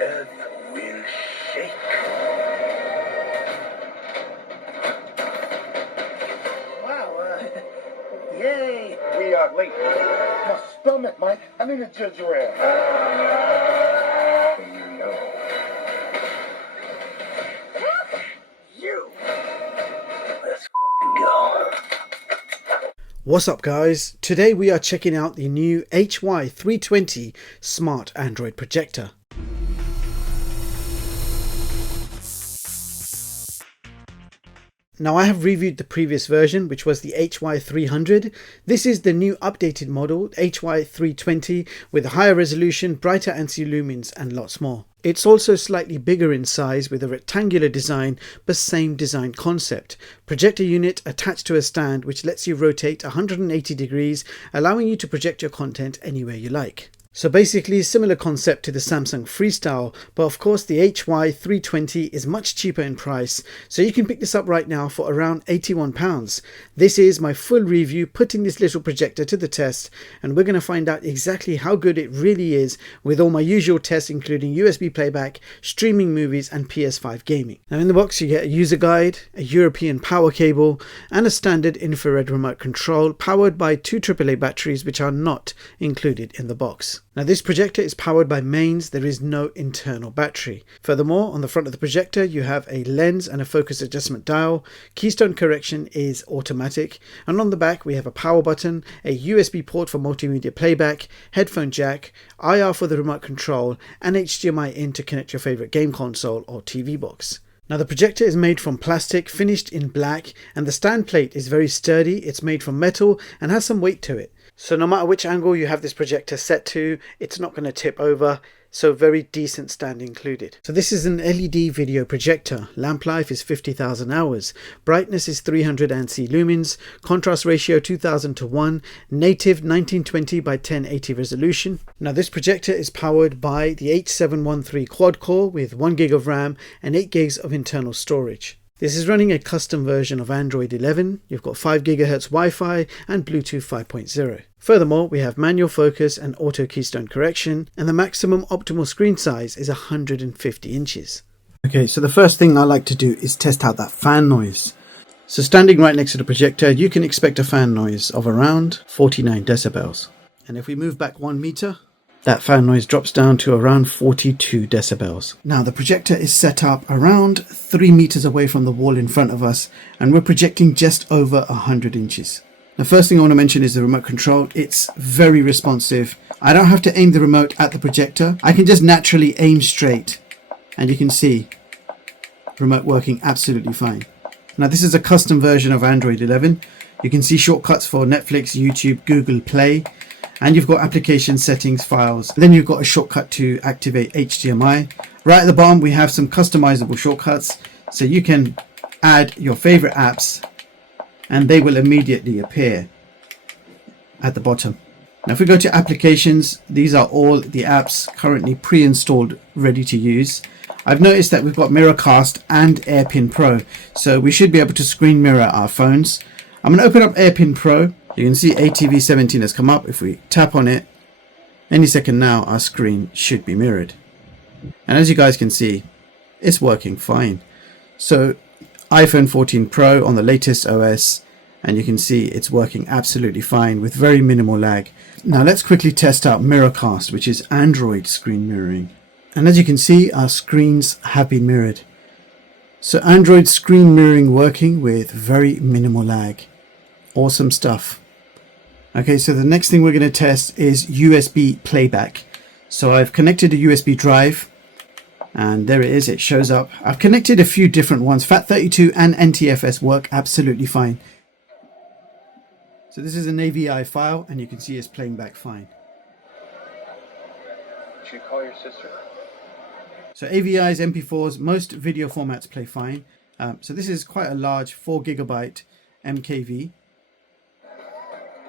earth will shake. Wow, yay! We are late. My stomach, Mike. I need a ginger ale. You know. You. Let's go. What's up guys? Today we are checking out the new HY320 Smart Android Projector. Now I have reviewed the previous version, which was the HY300. This is the new updated model, HY320, with a higher resolution, brighter ANSI lumens and lots more. It's also slightly bigger in size with a rectangular design, but same design concept. Projector unit attached to a stand which lets you rotate 180 degrees, allowing you to project your content anywhere you like. So basically similar concept to the Samsung Freestyle, but of course the HY320 is much cheaper in price, so you can pick this up right now for around £81. This is my full review putting this little projector to the test, and we're going to find out exactly how good it really is with all my usual tests including USB playback, streaming movies and PS5 gaming. Now in the box you get a user guide, a European power cable and a standard infrared remote control powered by two AAA batteries which are not included in the box. Now this projector is powered by mains, there is no internal battery. Furthermore, on the front of the projector you have a lens and a focus adjustment dial, Keystone correction is automatic, and on the back we have a power button, a USB port for multimedia playback, headphone jack, IR for the remote control and HDMI in to connect your favourite game console or TV box. Now the projector is made from plastic, finished in black, and the stand plate is very sturdy. It's made from metal and has some weight to it. So no matter which angle you have this projector set to, it's not going to tip over, so very decent stand included. So this is an LED video projector. Lamp life is 50,000 hours. Brightness is 300 ANSI lumens. Contrast ratio 2000:1. Native 1920 by 1080 resolution. Now this projector is powered by the H713 Quadcore with 1 gig of RAM and 8 gigs of internal storage. This is running a custom version of Android 11. You've got 5 GHz Wi-Fi and Bluetooth 5.0. Furthermore, we have manual focus and auto keystone correction, and the maximum optimal screen size is 150 inches. Okay, so the first thing I like to do is test out that fan noise. So standing right next to the projector, you can expect a fan noise of around 49 decibels. And if we move back 1 meter, that fan noise drops down to around 42 decibels. Now the projector is set up around 3 meters away from the wall in front of us, and we're projecting just over 100 inches. The first thing I want to mention is the remote control. It's very responsive. I don't have to aim the remote at the projector. I can just naturally aim straight, and you can see remote working absolutely fine. Now this is a custom version of Android 11. You can see shortcuts for Netflix, YouTube, Google Play. And you've got application settings, files. Then you've got a shortcut to activate HDMI. Right at the bottom we have some customizable shortcuts, so you can add your favorite apps and they will immediately appear at the bottom. Now if we go to applications, these are all the apps currently pre-installed, ready to use. I've noticed that we've got Mirrorcast and AirPin Pro, so we should be able to screen mirror our phones. I'm going to open up AirPin Pro. You can see ATV17 has come up. If we tap on it, any second now our screen should be mirrored. And as you guys can see, it's working fine. So iPhone 14 Pro on the latest OS, and you can see it's working absolutely fine with very minimal lag. Now let's quickly test out Mirrorcast, which is Android screen mirroring. And as you can see, our screens have been mirrored. So Android screen mirroring working with very minimal lag. Awesome stuff. Okay, so the next thing we're going to test is USB playback. So I've connected a USB drive, and there it is, it shows up. I've connected a few different ones. FAT32 and NTFS work absolutely fine. So this is an AVI file, and you can see it's playing back fine. You should call your sister. So AVIs, MP4s, most video formats play fine. So this is quite a large 4 GB MKV.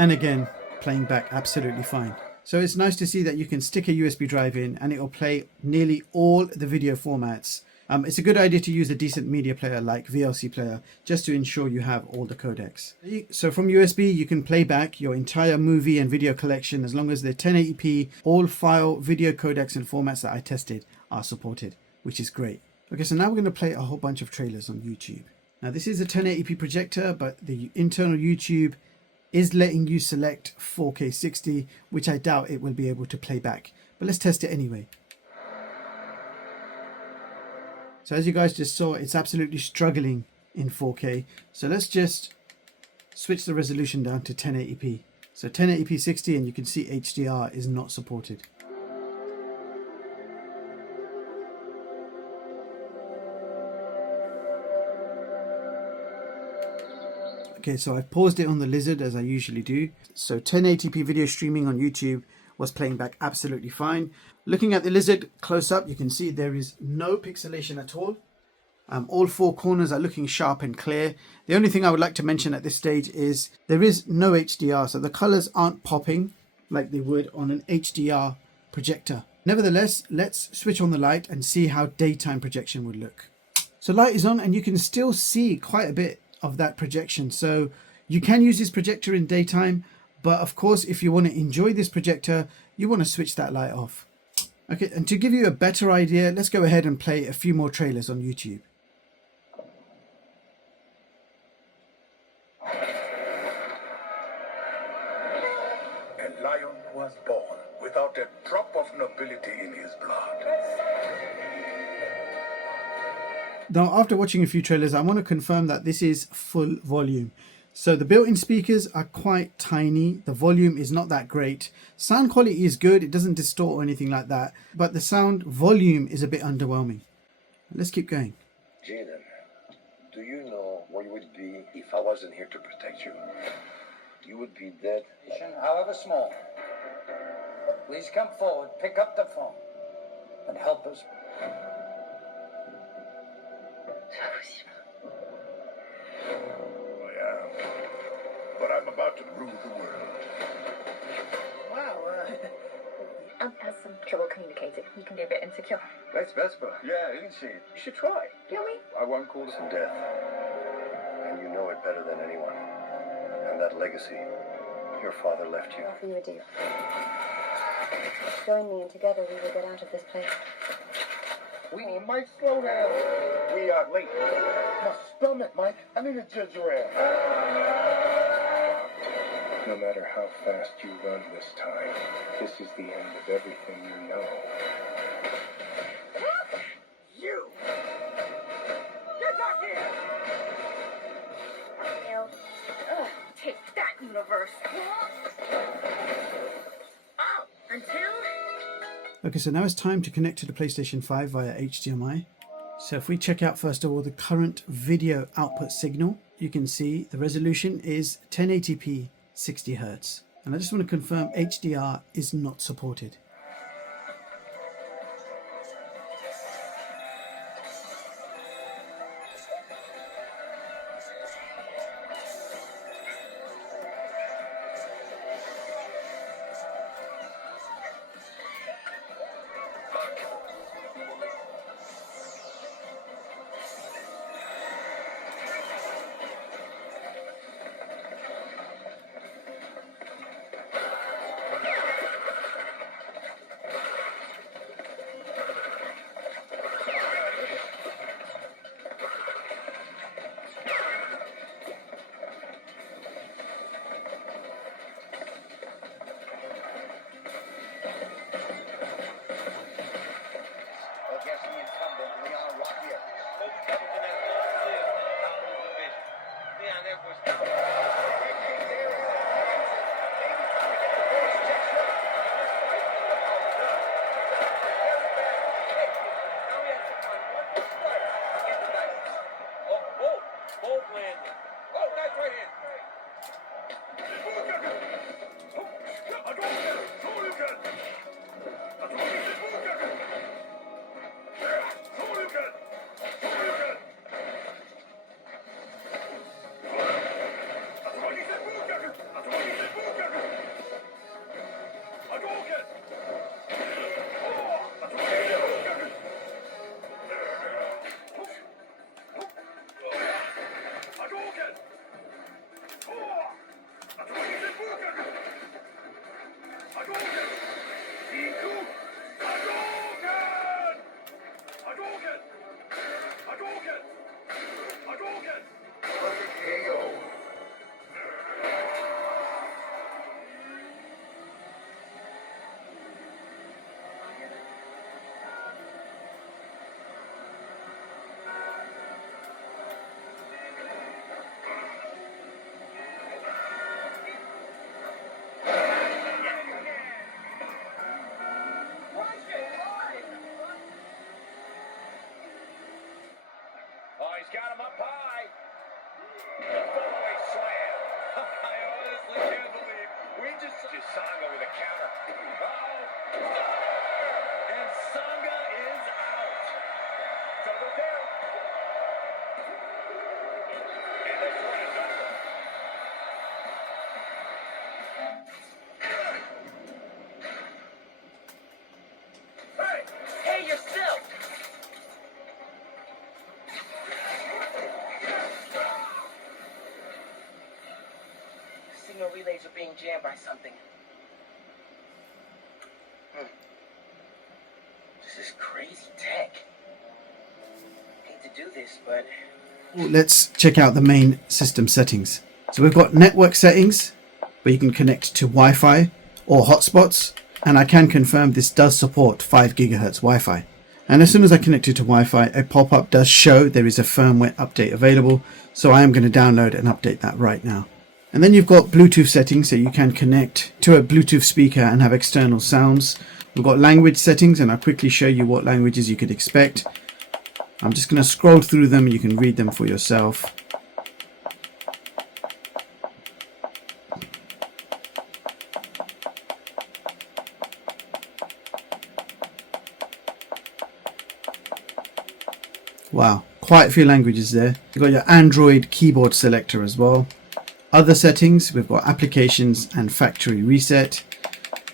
And again, playing back absolutely fine. So it's nice to see that you can stick a USB drive in and it will play nearly all the video formats It's a good idea to use a decent media player like VLC player just to ensure you have all the codecs. So from USB you can play back your entire movie and video collection as long as the 1080p all file video codecs and formats that I tested are supported, which is great. Okay, so now we're going to play a whole bunch of trailers on YouTube. Now this is a 1080p projector, but the internal YouTube is letting you select 4K 60, which I doubt it will be able to play back, but let's test it anyway. So as you guys just saw, it's absolutely struggling in 4K. So let's just switch the resolution down to 1080p. So 1080p 60, and you can see HDR is not supported. Okay, so I've paused it on the Lizard as I usually do. So 1080p video streaming on YouTube was playing back absolutely fine. Looking at the Lizard close up, you can see there is no pixelation at all. All four corners are looking sharp and clear. The only thing I would like to mention at this stage is there is no HDR, so the colors aren't popping like they would on an HDR projector. Nevertheless, let's switch on the light and see how daytime projection would look. So light is on and you can still see quite a bit of that projection. So you can use this projector in daytime, but of course, if you want to enjoy this projector, you want to switch that light off. Okay, and to give you a better idea, let's go ahead and play a few more trailers on YouTube. A lion was born without a drop of nobility in his blood. Now, after watching a few trailers, I want to confirm that this is full volume. So the built-in speakers are quite tiny. The volume is not that great. Sound quality is good. It doesn't distort or anything like that. But the sound volume is a bit underwhelming. Let's keep going. Jaden, do you know where you would be if I wasn't here to protect you? You would be dead. However small. Please come forward, pick up the phone, and help us. I am, but I'm about to rule the world. Wow, has some trouble communicating. You can be a bit insecure. Nice Vespa. Yeah, isn't she? You should try. Really? I won't call this in death. And you know it better than anyone. And that legacy your father left you. I'll offer you a deal. Join me and together we will get out of this place. Oh, Mike, slow down. We are late. My stomach, Mike. I need a ginger ale. No matter how fast you run this time, this is the end of everything you know. You! Get back here! Take that, universe. Out! Until... Okay, so now it's time to connect to the PlayStation 5 via HDMI. So if we check out first of all the current video output signal, you can see the resolution is 1080p 60 Hz. And I just want to confirm HDR is not supported. And Sangha is out. So the fail. And this one is over. Hey! Hey, yourself! Signal relays are being jammed by something. This is crazy tech. Hate to do this, but Let's check out the main system settings. So we've got network settings where you can connect to Wi-Fi or hotspots, and I can confirm this does support 5 GHz Wi-Fi. And as soon as I connect it to Wi-Fi, a pop-up does show there is a firmware update available, so I am going to download and update that right now. And then you've got Bluetooth settings, so you can connect to a Bluetooth speaker and have external sounds. We've got language settings, and I'll quickly show you what languages you could expect. I'm just going to scroll through them. You can read them for yourself. Wow, quite a few languages there. You've got your Android keyboard selector as well. Other settings, we've got applications and factory reset.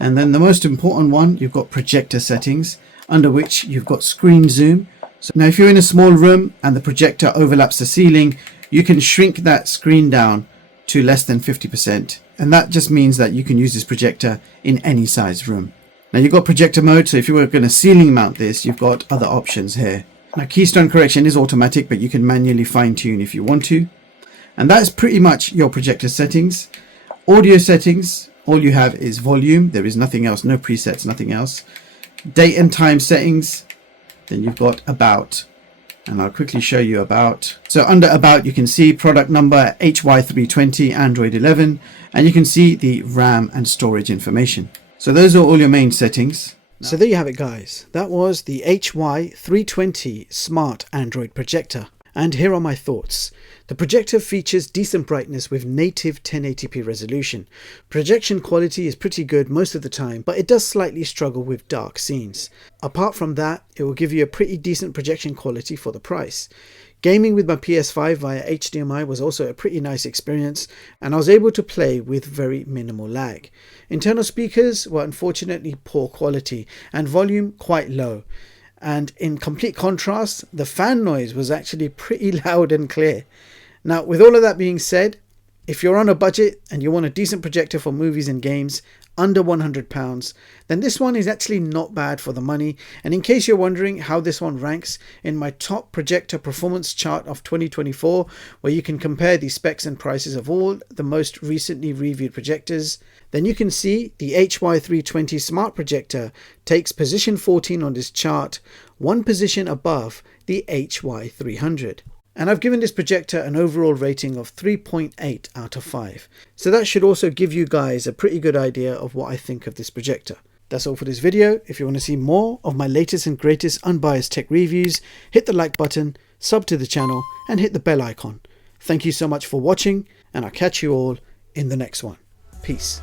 And then the most important one, you've got projector settings, under which you've got screen zoom. So now if you're in a small room and the projector overlaps the ceiling, you can shrink that screen down to less than 50%. And that just means that you can use this projector in any size room. Now you've got projector mode, so if you were going to ceiling mount this, you've got other options here. Now keystone correction is automatic, but you can manually fine tune if you want to. And that's pretty much your projector settings. Audio settings, all you have is volume. There is nothing else, no presets, nothing else. Date and time settings. Then you've got about, and I'll quickly show you about. So under about, you can see product number HY320 Android 11, and you can see the RAM and storage information. So those are all your main settings. So there you have it, guys. That was the HY320 Smart Android Projector. And here are my thoughts. The projector features decent brightness with native 1080p resolution. Projection quality is pretty good most of the time, but it does slightly struggle with dark scenes. Apart from that, it will give you a pretty decent projection quality for the price. Gaming with my PS5 via HDMI was also a pretty nice experience, and I was able to play with very minimal lag. Internal speakers were unfortunately poor quality and volume quite low. And in complete contrast, the fan noise was actually pretty loud and clear. Now, with all of that being said, if you're on a budget and you want a decent projector for movies and games under £100, then this one is actually not bad for the money. And in case you're wondering how this one ranks in my top projector performance chart of 2024, where you can compare the specs and prices of all the most recently reviewed projectors, then you can see the HY320 Smart Projector takes position 14 on this chart, one position above the HY300. And I've given this projector an overall rating of 3.8 out of 5. So that should also give you guys a pretty good idea of what I think of this projector. That's all for this video. If you want to see more of my latest and greatest unbiased tech reviews, hit the like button, sub to the channel, and hit the bell icon. Thank you so much for watching, and I'll catch you all in the next one. Peace.